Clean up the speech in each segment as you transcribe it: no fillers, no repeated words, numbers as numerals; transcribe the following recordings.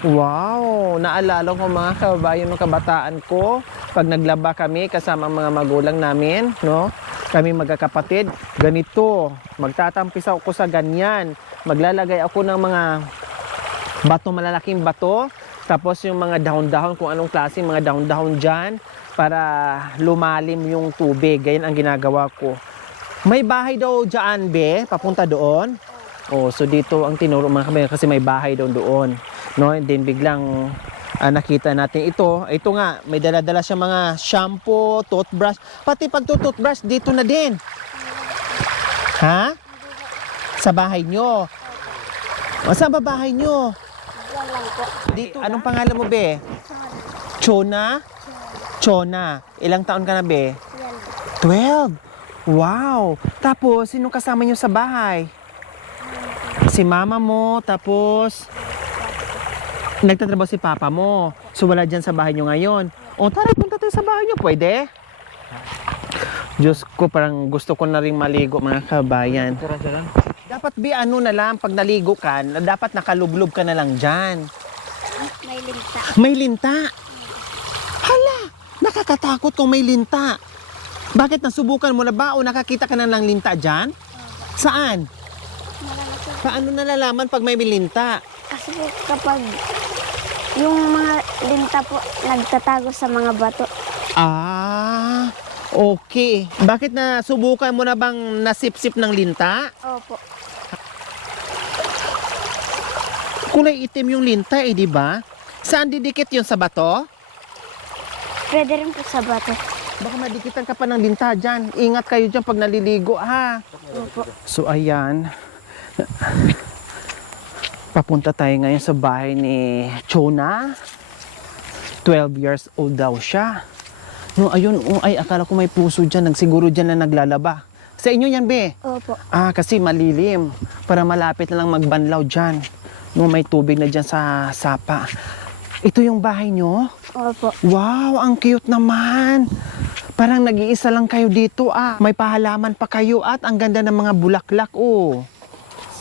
Wow, naalala ko mga kababayan ng kabataan ko pag naglaba kami kasama ang mga magulang namin, no? Kami magkakapatid, ganito, magtatampis ako sa ganyan, maglalagay ako ng mga bato, malalaking bato, tapos yung mga dahon-dahon, kung anong klase mga dahon-dahon dyan, para lumalim yung tubig. Ganyan ang ginagawa ko. May bahay daw dyan, be, papunta doon. Oh, so dito ang tinuro mga kababayan kasi may bahay daw doon. No, and then biglang nakita natin ito. Ito nga, may dala-dala siya mga shampoo, toothbrush. Pati pag toothbrush, dito na din. Ha? Sa bahay nyo. O, saan ba bahay nyo? Dito. Anong pangalan mo, be? Chona? Chona. Ilang taon ka na, be? 12. Wow. Tapos, sino kasama nyo sa bahay? Si mama mo, tapos nagtatrabaho si papa mo. So wala dyan sa bahay nyo ngayon. O tara, punta tayo sa bahay nyo. Pwede? Diyos ko, parang gusto ko na rin maligo mga kabayan. Dapat ano na lang, pag naligo ka, dapat nakalublob ka na lang dyan. May linta. May linta? Hala, nakakatakot kung may linta. Bakit nasubukan mo na ba o nakakita ka na ng linta dyan? Saan? Paano nalalaman pag may linta? Kasi po kapag yung mga linta po nagtatago sa mga bato. Ah, okay. Bakit nasubukan mo na bang nasipsip ng linta? Opo. Kulay itim yung linta di ba? Saan didikit yun, sa bato? Pwede rin po sa bato. Baka madikitan ka pa ng linta dyan. Ingat kayo dyan pag naliligo, ha? Opo. So, ayan. Papunta tayo ngayon sa bahay ni Chona. 12 years old daw siya. No, ayun, ay, akala ko may puso dyan. Siguro dyan na naglalaba. Sa inyo yan, be? Opo. Ah, kasi malilim. Para malapit na lang magbanlaw dyan. No, may tubig na dyan sa sapa. Ito yung bahay nyo? Opo. Wow, ang cute naman. Parang nag-iisa lang kayo dito, ah. May pahalaman pa kayo at ang ganda ng mga bulaklak, oh.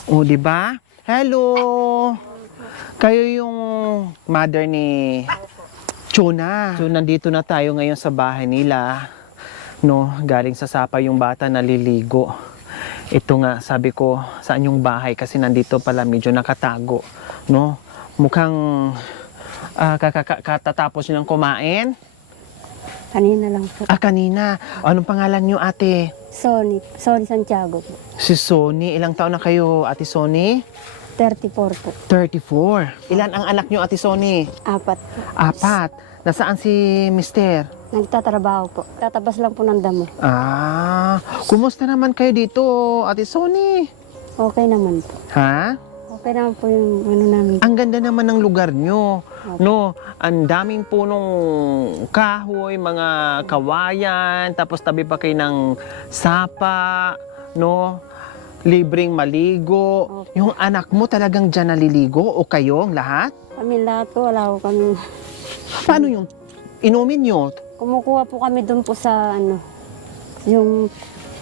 Oh, di ba? Hello. Kayo yung mother ni Chona. So, nandito na tayo ngayon sa bahay nila. No, galing sa sapa yung bata naliligo. Ito nga, sabi ko, saan yung bahay? Kasi nandito pala medyo nakatago. No? Mukhang katatapos nilang kumain. Kanina lang po. Ah, kanina. Anong pangalan niyo, ate? Sony Santiago po. Si Sony. Ilang taon na kayo, ate Sony? 34 po. 34. Ilan ang anak niyo, ate Sony? 4 po. 4. Nasaan si mister? Nagtatrabaho po. Tatabas lang po ng damo. Ah, kumusta naman kayo dito, ate Sony? Okay naman po. Ha? Okay naman po yung ano namin. Ang ganda naman ng lugar nyo. No, ang daming punong kahoy, mga kawayan, tapos tabi pa kayo ng sapa, no? Libreng maligo. Okay. Yung anak mo talagang dyan naliligo o kayong lahat? Kami lahat po, wala ko kami. Paano yung inumin nyo? Kumukuha po kami doon po sa ano, yung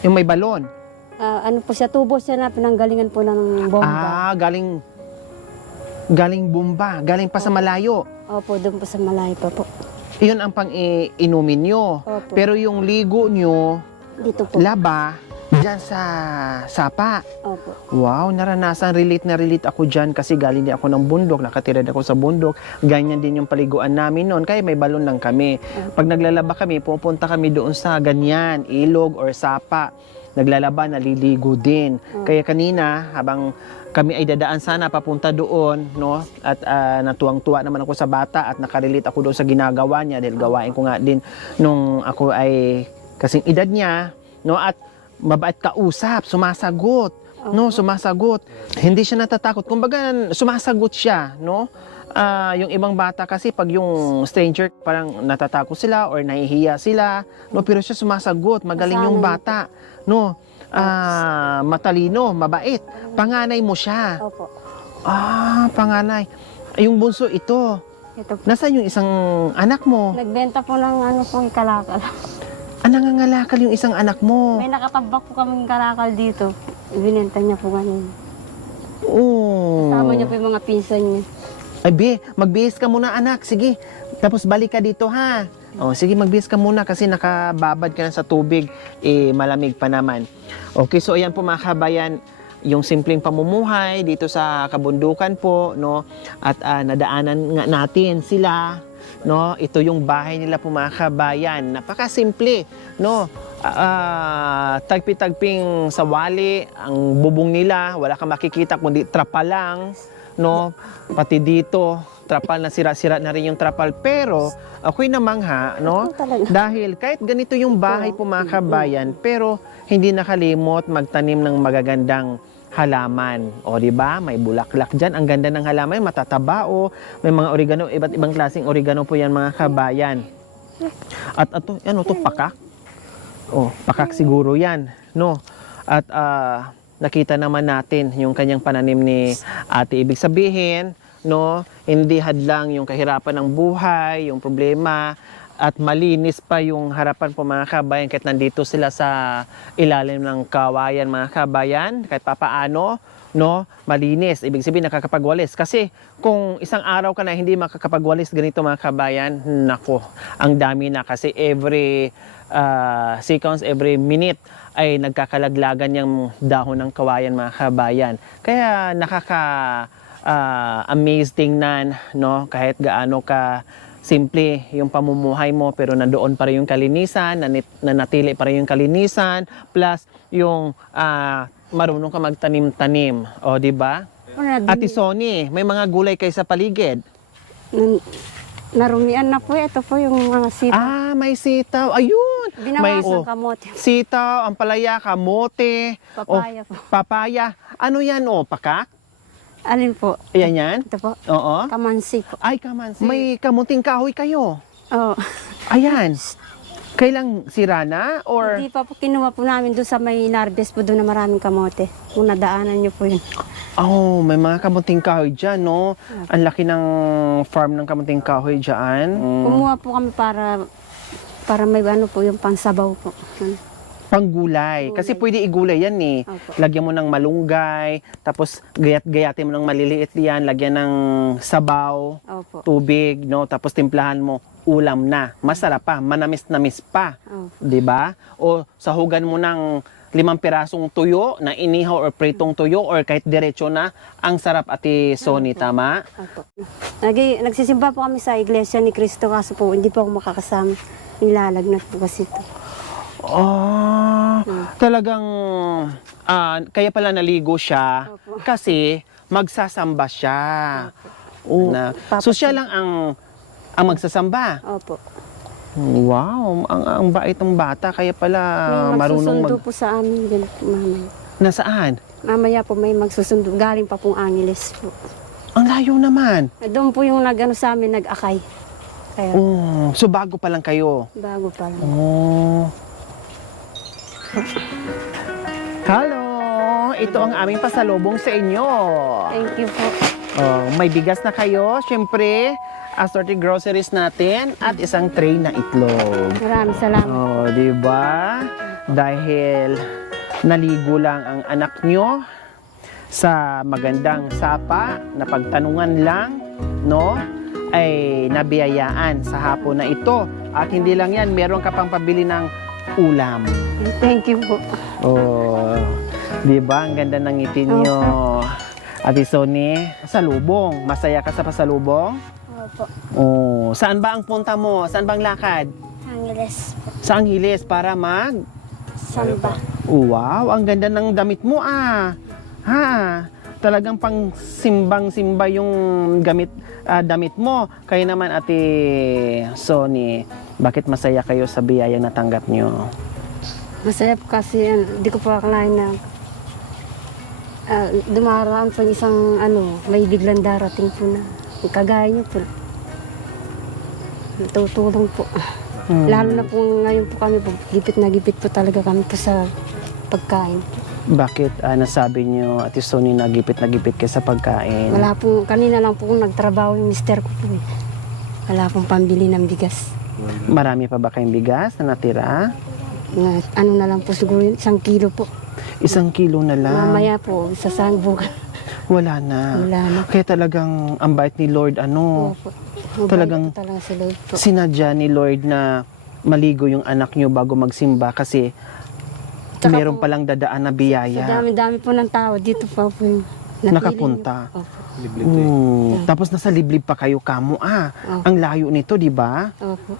Yung may balon? ano po siya, tubo siya na pinanggalingan po ng bomba. Ah, galing bomba. Galing pa sa malayo. Opo, doon po sa malayo pa po. Iyon ang pang-inumin nyo. Opo. Pero yung ligo nyo, Dito po. laba, dyan sa sapa. Opo. Wow, naranasan. Relate na relate ako dyan kasi galing din ako ng bundok. Nakatira din ako sa bundok. Ganyan din yung paliguan namin noon. Kaya may balon lang kami. Pag naglalaba kami, pupunta kami doon sa ganyan, ilog or sapa. Naglalaba, naliligo din. Kaya kanina, habang kami ay dadaan sana papunta doon, no? At natuwang-tuwa naman ako sa bata at nakarelate ako doon sa ginagawa niya dahil gawain ko nga din nung ako ay kasing edad niya, no? At mabait kausap, sumasagot, no? Sumasagot. Hindi siya natatakot. Kumbaga, sumasagot siya, no? Yung ibang bata kasi pag yung stranger parang natatakot sila or nahihiya sila, no? Pero siya sumasagot, magaling yung bata, no? Matalino, mabait. Panganay mo siya. Opo. Panganay. Yung bunso ito. Ito po. Nasaan yung isang anak mo? Nagbenta po ng ano pong kalakal. Nangangalakal yung isang anak mo. May nakatabak po kaming kalakal dito. Ibinenta niya po ganyan. Oh. Kasama niya po yung mga pinsan niya. Ay, magbihis ka muna anak, sige. Tapos balik ka dito ha. O, sige, magbihis ka muna kasi nakababad ka na sa tubig. Malamig pa naman. Okay, so ayan po mga kabayan, yung simpleng pamumuhay dito sa kabundukan po, no? At nadaanan nga natin sila, no? Ito yung bahay nila po mga kabayan. Napakasimple, no? Tagpi-tagping sa wali, ang bubong nila, wala kang makikita kundi trapal lang, no? Pati dito, trapal na sira-sira na rin yung trapal. Pero ako'y namangha, no? Dahil kahit ganito yung bahay po mga kabayan, pero hindi nakalimot magtanim ng magagandang halaman. O, di ba? May bulaklak dyan. Ang ganda ng halaman, matataba o may mga oregano, iba't ibang klaseng oregano po yan mga kabayan. At ito, ano to, pakak? Oh, pakak siguro yan, no? At nakita naman natin yung kanyang pananim ni ate. Ibig sabihin, no, hindi hadlang yung kahirapan ng buhay, yung problema, at malinis pa yung harapan po mga kabayan kahit nandito sila sa ilalim ng kawayan mga kabayan, kahit papaano, no, malinis. Ibig sabihin nakakapagwalis. Kasi kung isang araw ka na hindi makakapagwalis ganito mga kabayan, nako, ang dami na kasi every seconds, every minute ay nagkakalaglagan yung dahon ng kawayan mga kabayan. Kaya amazed tingnan, no, kahit gaano ka simple yung pamumuhay mo pero nandoon pa rin yung kalinisan, nanatili pa rin yung kalinisan, plus yung marunong ka magtanim-tanim. O, di ba? Ate Sony, may mga gulay kayo sa paligid? Narumian na po. Ito po yung mga sitaw. May sitaw. Ayun! Binawasan kamote. Sitaw, ampalaya, kamote. Papaya po. Papaya. Ano yan, pakak? Alin po? Ayan yan? Ito po. Oo. Kamansi po. Ay, kamansi. May kamuting kahoy kayo. Oo. Ayan. Kailang sira na? Or Hindi pa po kinuha po namin doon sa may narbes po doon na maraming kamote. Kung nadaanan niyo po yun. may mga kamuting kahoy dyan, no? Ang laki ng farm ng kamuting kahoy dyan. Kumuha po kami para may ano po yung pangsabaw po. Panggulay. Kasi pwede igulay yan eh. Opo. Lagyan mo ng malunggay, tapos gayat-gayatin mo ng maliliit yan, lagyan ng sabaw, Opo. tubig, no? Tapos timplahan mo, ulam na. Masarap pa, manamis-namis pa. Opo. 'Di ba? O sahugan mo ng 5 pirasong tuyo na inihaw or pritong tuyo or kahit diretso na, ang sarap Ate Sony, tama? Opo. Nagsisimba po kami sa Iglesia ni Cristo kaso po hindi po ako makakasama. Nilalagnat po kasi ito. Talagang kaya pala naligo siya Opo. kasi magsasamba siya. So siya lang ang magsasamba. Opo. Wow, ang bait ng bata kaya pala May marunong magsusundo po sa amin dyan po, mamaya. Nasaan? Mamaya po may magsusundo. Galing pa pong Angeles po. Ang layo naman. Doon po yung nag-ano sa amin, nag-akay. Kaya So bago pa lang kayo. bago pa lang. Hello! Ito ang aming pasalubong sa inyo. Thank you po. May bigas na kayo, syempre, assorted groceries natin, at isang tray na itlog. Maraming salamat. Di ba? Dahil naligo lang ang anak nyo sa magandang sapa, na pagtanungan lang, no? Ay nabiyayaan sa hapon na ito. At hindi lang yan, meron ka pang pabili ng ulam. Thank you po. Di ba? Ang ganda ng ngiti nyo. Ate Sony, pasalubong. Masaya ka sa pasalubong? Opo. Saan ba ang punta mo? Saan bang lakad? Angeles po. Sa Angeles para Samba. Wow, ang ganda ng damit mo Talagang pang simbang-simba yung damit mo. Kayo naman Ate Sony, bakit masaya kayo sa biyayang natanggap nyo? Masaya po kasi hindi ko po akalain na dumaraan po isang may biglang darating po na kagaya niyo po. Natutulong po. Lalo na po ngayon po kami po, gipit na gipit po talaga kami po sa pagkain. Bakit nasabi nyo, Ate Sony, nagipit kayo sa pagkain? Wala po, kanina lang po nagtrabaho yung mister ko po eh. Wala pong pambili ng bigas. Marami pa ba kayong bigas na natira? Na lang po siguro 1 kilo po. 1 kilo na lang. Mamaya po, sasangbukan. Wala na. Wala na. Kaya talagang ang bait ni Lord, Opo. Mabait Talagang- po talaga si Lord po. sinadya ni Lord na maligo yung anak nyo bago magsimba kasi Tsaka meron po, palang dadaan na Sa biyaya. dami-dami po ng tao, dito pa po yung napili Nakapunta. niyo. Opo. Tapos nasa liblib pa kayo kamo. Opo. Ang layo nito, di ba? Opo.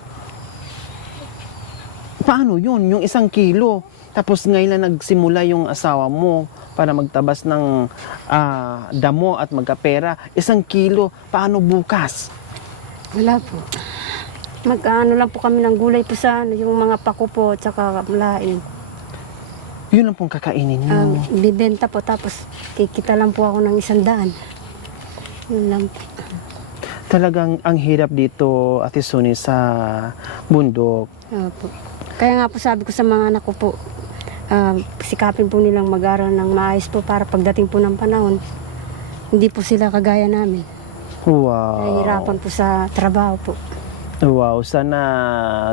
Paano yun? Yung 1 kilo. Tapos ngayon na nagsimula yung asawa mo para magtabas ng damo at magkapera. 1 kilo. Paano bukas? Wala po. Mag-ano lang po kami ng gulay po sa yung mga pako po, tsaka laing. Yun lang pong kakainin nyo. Bibenta po, tapos kikita lang po ako ng 100. Yun lang po. Talagang ang hirap dito, Ate Suni, sa bundok. Opo. Kaya nga po sabi ko sa mga anak ko po, sikapin po nilang mag-aral ng maayos po para pagdating po ng panahon, hindi po sila kagaya namin. Wow. Nahihirapan po sa trabaho po. Wow, sana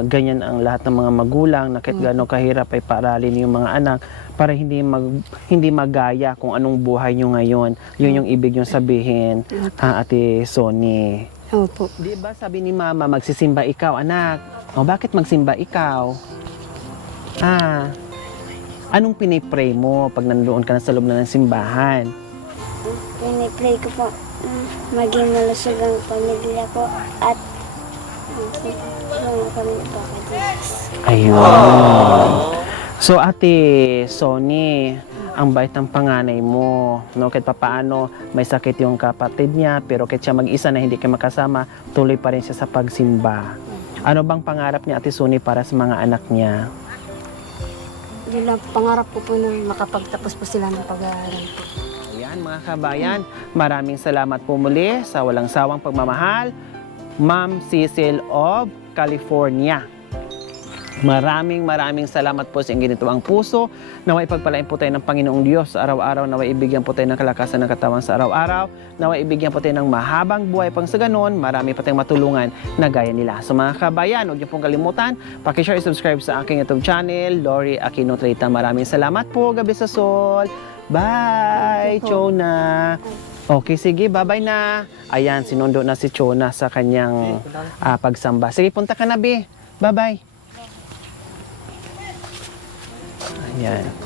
ganyan ang lahat ng mga magulang na kahit gaano kahirap ay paaralin yung mga anak para hindi magaya kung anong buhay nyo ngayon. Yun yung ibig nyo sabihin, Ate Sony. Opo. Di ba sabi ni Mama, magsisimba ikaw, anak? O bakit magsimba ikaw? Anong pinipray mo pag nandoon ka na sa loob na ng simbahan? Pinipray ko po maging malusog ang pamilya ko at kami po kay Jesus. Ayun. So Ate Sony, ang bait ng panganay mo, no? Kahit papaano may sakit yung kapatid niya, pero kahit siya mag-isa na hindi kayo makasama, tuloy pa rin siya sa pagsimba. Ano bang pangarap niya, Ate Sony, para sa mga anak niya? Yun lang, pangarap ko po na makapagtapos po sila ng pag-aaral po. Ayan mga kabayan, maraming salamat po muli sa walang sawang pagmamahal, Ma'am Cecil of California. Maraming salamat po sa inyong ginituang puso. Naway pagpalain po tayo ng Panginoong Diyos sa araw-araw. Naway ibigyan po tayo ng kalakasan ng katawan sa araw-araw. Naway ibigyan po tayo ng mahabang buhay pang sa ganon. Marami pa tayong matulungan na gaya nila. So mga kabayan, huwag niyo pong kalimutan, pakishare and subscribe sa aking YouTube channel, Lori Aquino Treta. Maraming salamat po. Gabi sa Sol. Bye, Chona. Okay, sige, bye-bye na. Ayan, sinundo na si Chona sa kanyang pagsamba. Sige, punta ka na, Bi. Bye-bye. Ayan.